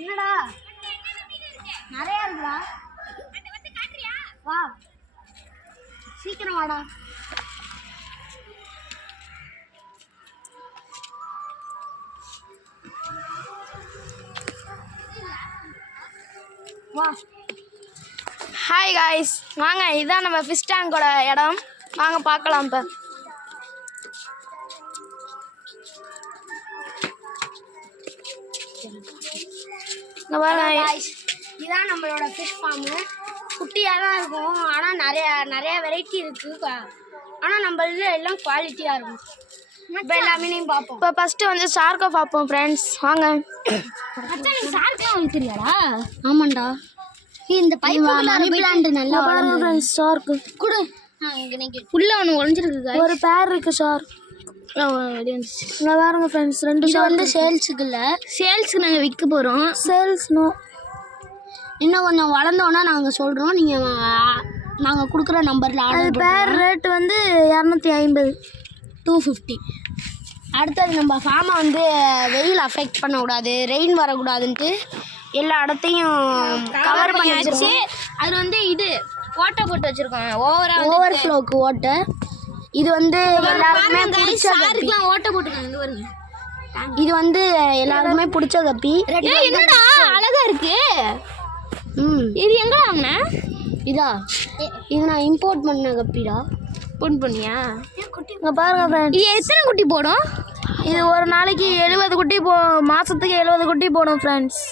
என்னடா நிறைய இருக்குடா. வா சீக்கிரம் வாடா. வா. ஹாய் காய்ஸ், வாங்க இதான் நம்ம ஃபிஷ் டேங்கோட இடம். வாங்க பார்க்கலாம். இப்போ இதான் நம்மளோட ஃபிஷ் ஃபார்மு. குட்டியாக தான் இருக்கும், ஆனால் நிறைய வெரைட்டி இருக்குது. ஆனால் நம்ம இதில் எல்லாம் குவாலிட்டியாக இருக்கும். இப்போ எல்லா மீனையும் பார்ப்போம். இப்போ ஃபஸ்ட்டு வந்து ஷார்க்கை பார்ப்போம் ஃப்ரெண்ட்ஸ். வாங்க. நீ ஷார்க்லாம் உங்களுக்கு தெரியாதா? ஆமாண்டா. இந்த பைப்பு மணி பிளான்ட் நல்லா பாருங்க ஃப்ரெண்ட்ஸ், ஷார்க்கு கொடு. உள்ள ஒன்று ஒழிஞ்சிருக்கு. ஒரு பேர் இருக்குது ஷார்க். இங்கே பாருங்க ஃப்ரெண்ட்ஸ், 2 இது வந்து சேல்ஸுக்கு இல்லை, சேல்ஸுக்கு நாங்கள் விற்க போகிறோம். Sales no. இன்னும் கொஞ்சம் வளர்ந்தோன்னா நாங்கள் சொல்கிறோம். நீங்கள் நாங்கள் கொடுக்குற நம்பரில் அது ஆர்டர் பேர் ரேட்டு வந்து 250, 250. அடுத்தது நம்ம ஃபார்மை வந்து வெயில் அஃபெக்ட் பண்ணக்கூடாது, ரெயின் வரக்கூடாதுன்ட்டு எல்லா இடத்தையும் கவர் பண்ணி வச்சு அது வந்து இது ஓட்டை போட்டு வச்சுருக்கோம். ஓவர் ஃப்ளோக்கு ஓட்டை. இது வந்து எல்லாருக்குமே பிடிச்ச கப்பி. ஓட்டை போட்டுருக்காங்க பாருங்க. இது வந்து எல்லாருக்குமே பிடிச்ச கப்பி. என்னடா அழகா இருக்கு. இது எங்க வாங்கின? இதா, இது நான் இம்போர்ட் பண்ண கப்பிடா. இம்போர்ட் பண்ணியா? இங்கே பாருங்க ஃப்ரெண்ட்ஸ், இது எத்தனை குட்டி போடும்? இது ஒரு நாளைக்கு 70 குட்டி மாதத்துக்கு 70 குட்டி போடும் ஃப்ரெண்ட்ஸ்.